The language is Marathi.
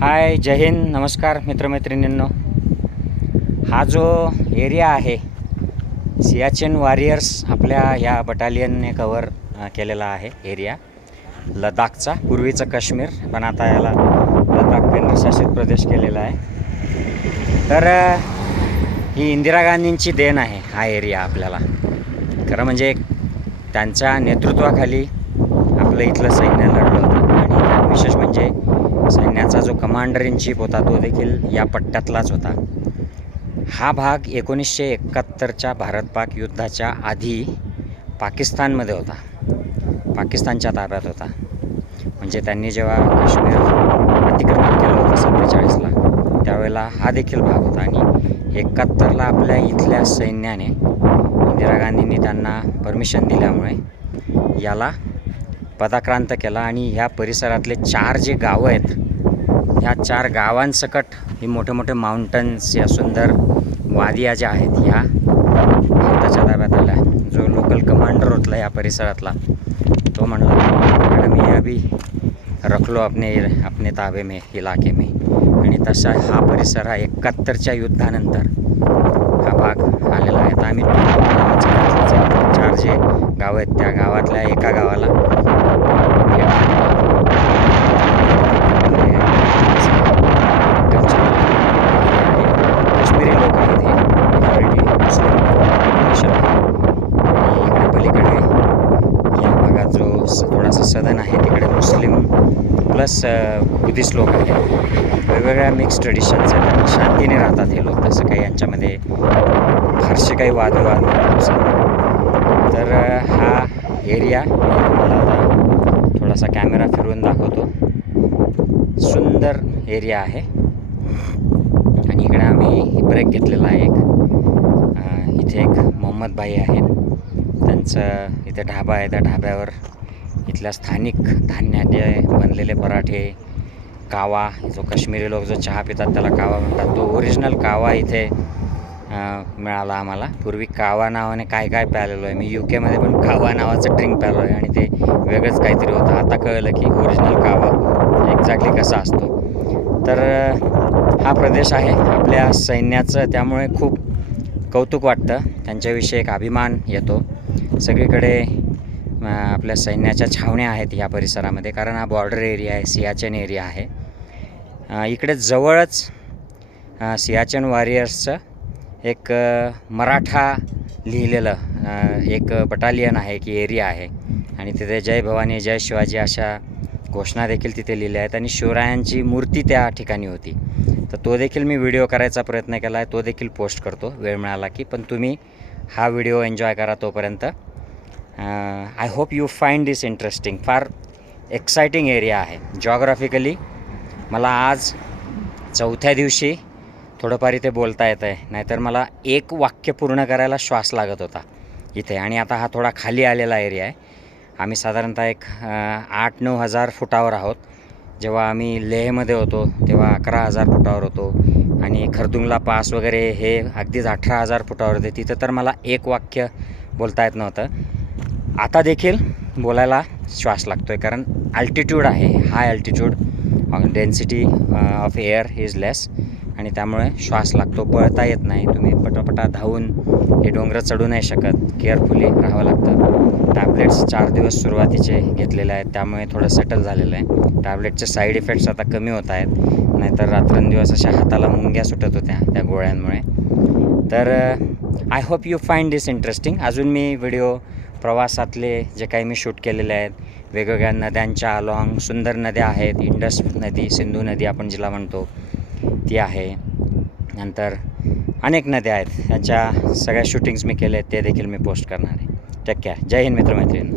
हाय, जय हिंद, नमस्कार मित्रमैत्रिणींनो. हा जो एरिया आहे सियाचीन वॉरियर्स आपल्या ह्या बटालियनने कव्हर केलेला आहे एरिया लडाखचा. पूर्वीचं काश्मीर, पण आता याला लडाख केंद्रशासित प्रदेश केलेला आहे. तर ही इंदिरा गांधींची देण आहे हा एरिया आपल्याला. खरं म्हणजे त्यांच्या नेतृत्वाखाली आपलं इथलं सैन्य लढलं होतं आणि विशेष म्हणजे सैन्याचा जो कमांडर इन चीफ होता तो देखील या पट्ट्यातलाच होता. हा भाग 1971च्या भारत-पाक युद्धाच्या आधी पाकिस्तानमध्ये होता, पाकिस्तानच्या ताब्यात होता. म्हणजे त्यांनी जेव्हा काश्मीर अतिक्रमण केलं होतं 47ला, त्यावेळेला हा देखील भाग होता. आणि 71ला आपल्या इथल्या सैन्याने, इंदिरा गांधींनी त्यांना परमिशन दिल्यामुळे याला पदाक्रांत केला. आणि ह्या परिसरातले 4 जे गावं आहेत, ह्या 4 गावांसकट ही मोठे मोठे माउंटन्स, या सुंदर वादिया ज्या आहेत, ह्या भारताच्या ताब्यात आल्या. जो लोकल कमांडर होता या परिसरातला, तो म्हणला मॅडम ये अभी रख लो अपने ताबे में, इलाके में. आणि तसा हा परिसर हा 71च्या युद्धानंतर हा भाग आलेला आहे. तर आम्ही 4 जे गाव आहेत त्या गावातल्या एका गावाला काश्मीरी लोक आहेत, हे मेजॉरिटी मुस्लिम पॉप्युलेशन आहे. आणि इकडे पलीकडे या भागात जो थोडासा सदन आहे तिकडे मुस्लिम प्लस बुद्धिस्ट लोक आहेत. वेगवेगळ्या मिक्स ट्रेडिशन्स आहेत आणि शांतीने राहतात हे लोक. तसं काही यांच्यामध्ये फारसे काही वादविवाद नसतात. तर हा एरिया मी तुम्हाला आता थोडासा कॅमेरा फिरवून दाखवतो. सुंदर एरिया आहे. आणि इकडे आम्ही ब्रेक घेतलेला आहे इथे एक मोहम्मद भाई आहेत, त्यांचं इथे ढाबा आहे. त्या ढाब्यावर इथल्या स्थानिक धान्याचे बनलेले पराठे, कावा, जो काश्मीरी लोक जो चहा पितात त्याला कावा म्हणतात, तो ओरिजिनल कावा इथे मिळाला आम्हाला. पूर्वी कावा नावाने काय काय प्यालेलो आहे मी. UK पण कावा नावाचं ड्रिंक प्यालो आहे आणि ते वेगळंच काहीतरी होतं. आता कळलं की ओरिजिनल कावा एक्झॅक्टली कसा असतो. तर हा प्रदेश आहे आपल्या सैन्याचं, त्यामुळे खूप कौतुक वाटतं, त्यांच्याविषयी एक अभिमान येतो. सगळीकडे आपल्या सैन्याच्या छावण्या आहेत ह्या परिसरामध्ये, कारण हा बॉर्डर एरिया आहे, सियाचीन एरिया आहे. इकडे जवळच सियाचीन वॉरियर्सचं एक मराठा लिहिलेलं एक बटालियन आहे की एरिया आहे. आणि तिथे जय भवानी जय शिवाजी अशा घोषणा देखील तिथे लिहिल्या आहेत. आणि शिवरायांची मूर्ती त्या ठिकाणी होती. तर तो देखील मी व्हिडिओ करायचा प्रयत्न केला आहे, तो देखील पोस्ट करतो वेळ मिळाला की. पण तुम्ही हा व्हिडिओ एन्जॉय करा तोपर्यंत. I hope you find this interesting. फार एक्सायटिंग एरिया आहे जॉग्राफिकली. मला आज 4थ्या दिवशी थोडंफार इथे बोलता येतं आहे, नाहीतर मला एक वाक्य पूर्ण करायला श्वास लागत होता इथे. आणि आता हा थोडा खाली आलेला एरिया आहे. आम्ही साधारणतः एक 8-9 हजार फुटावर आहोत. जेव्हा आम्ही लेहमध्ये होतो तेव्हा 11,000 फुटावर होतो. आणि खरदुंगला पास वगैरे हे अगदीच 18,000 फुटावर होते. तिथं तर मला एक वाक्य बोलता येत नव्हतं. आता देखील बोलायला श्वास लागतो आहे, कारण अल्टिट्यूड आहे, high altitude, density of air is less. आणि त्यामुळे श्वास लागतो, पळता येत नाही. तुम्ही पटापटा धावून हे डोंगरं चढू नाही शकत, केअरफुली राहावं लागतं. टॅब्लेट्स 4 दिवस सुरुवातीचे घेतलेले आहेत, त्यामुळे थोडं सेटल झालेलं आहे. टॅब्लेटचे साईड इफेक्ट्स आता कमी होत आहेत, नाहीतर रात्रंदिवस अशा हाताला मुंग्या सुटत होत्या त्या गोळ्यांमुळे. तर I hope you find this interesting. अजून मी व्हिडिओ प्रवासातले जे काही मी शूट केलेले आहेत, वेगवेगळ्या नद्यांच्या अलॉंग, सुंदर नद्या आहेत. इंडस नदी, सिंधू नदी आपण जिला म्हणतो ती आहे. नंतर अनेक नद्या आहेत, त्यांच्या सगळ्या शूटिंग्स मी केले आहेत, ते देखील मी पोस्ट करणार आहे. Take care. जय हिंद मित्रमैत्रिणी.